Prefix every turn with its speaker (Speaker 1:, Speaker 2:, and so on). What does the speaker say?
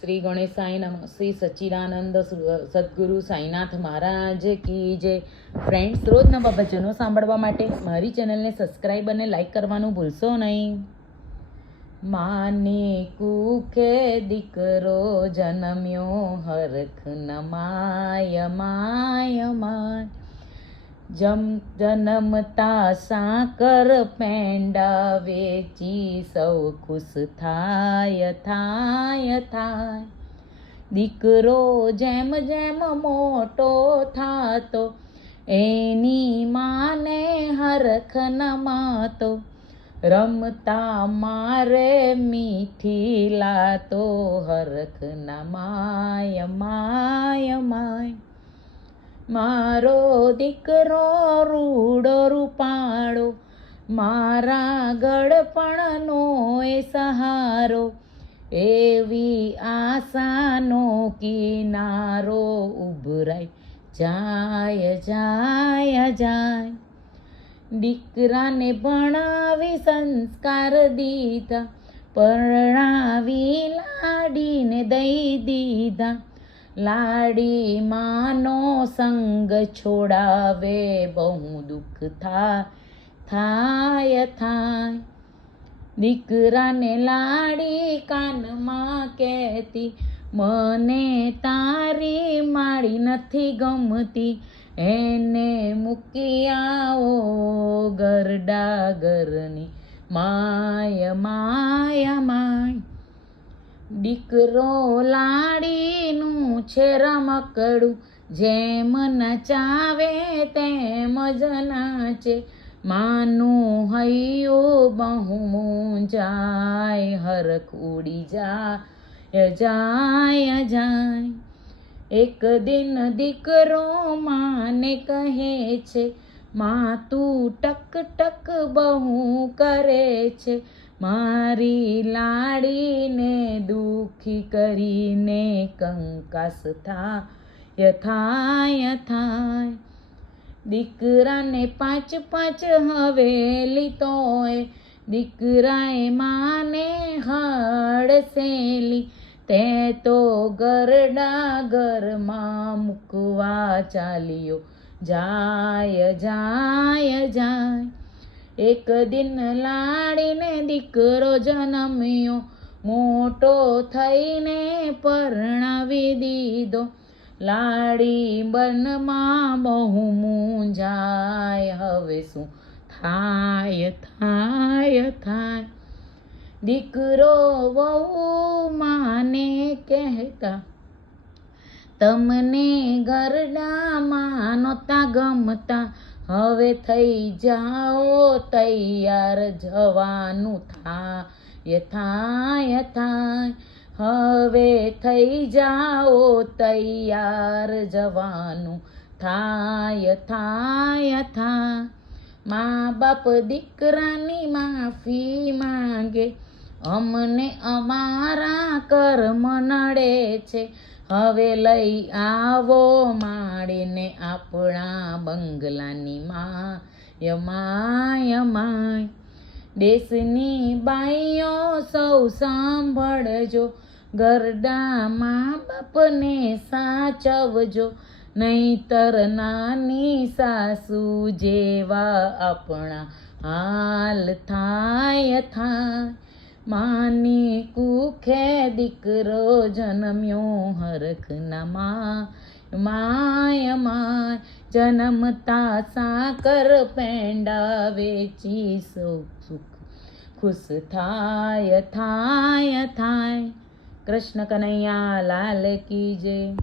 Speaker 1: શ્રી ગણેશાય નમ. શ્રી સચ્ચિદાનંદ સદગુરુ સાંઈનાથ મહારાજ કી જે ફ્રેન્ડ્સ રોજ નવા ભજનો સાંભળવા માટે મારી ચેનલને સબસ્ક્રાઈબ અને લાઈક કરવાનું ભૂલશો નહીં. માને કુખે દીકરો જન્મ્યો હરખ નમાય, માય માય. જમ જનમતા સાકર પેંડા વેચી સૌ ખુશ થાય થાય થાય. દીકરો જેમ જેમ મોટો થાતો, એની માને હરખ નમાતો. રમતા મારે મીઠી લાતો, હરખ નમાય મા મારો દીકરો રૂડો રૂપાળો, મારા ગળપણનો એ સહારો, એવી આશાનો કિનારો ઉભરાય જાય જાય જાય. દીકરાને ભણાવી સંસ્કાર દીધા, પરણાવી લાડીને દઈ દીધા લાડી માનો સંગ છોડાવે, બહુ દુઃખ થાય થાય થાય. દીકરાને લાડી કાનમાં કહેતી, મને તારી માળી નથી ગમતી, એને મૂકી આવો ગરડા ગરની માય માય માય. દીકરો લાડીનું છે રમકડું જેમ નચાવે તેમ જ નાચે. માનું હૈયો બહુ જાય હરખ ઉડી જાય જાય જાય. એક દિન દીકરો માને કહે છે માં તું ટક ટક બહુ કરે છે. મારી લાડીને દુખી કરીને કંકાસ થાય થાય થાય દીકરાને પાંચ પાંચ હવેલી તોય, દીકરાએ માને હડસેલી તે તો ગરડા ઘરમાં મૂકવા ચાલ્યો. જાય જાય જાય. એક દિન લાડીને દીકરો જન્મ્યો, મોટો થઈને પરણાવી દીધો. લાડી બનમાં બહુ મૂંઝાય, હવે શું થાય થાય થાય. દીકરો વહુ માને કહેતા, તમને ગરડામાં નહોતા ગમતા. હવે થઈ જાઓ તૈયાર, જવાનું થાય થાય થાય હવે થઈ જાઓ તૈયાર, જવાનું થાય થાય થાય મા બાપ દીકરાની માફી માંગે. અમને અમારા કર્મ નડે છે. હવે લઈ આવો માડીને આપણા બંગલાની માય માય માય. દેશની બાઈઓ સૌ સાંભળજો ગરડા બાપને સાચવજો, નહીતર નાની સાસુ જેવા આપણા હાલ થાય થાય. માની કુખે દીકરો જન્મ્યો હરખ મા માય માય જન્મતા સાકર પેંડા વેચી સુખ સુખ ખુશ થાય થાય થાય. કૃષ્ણ કનૈયા, લાલ કી જય.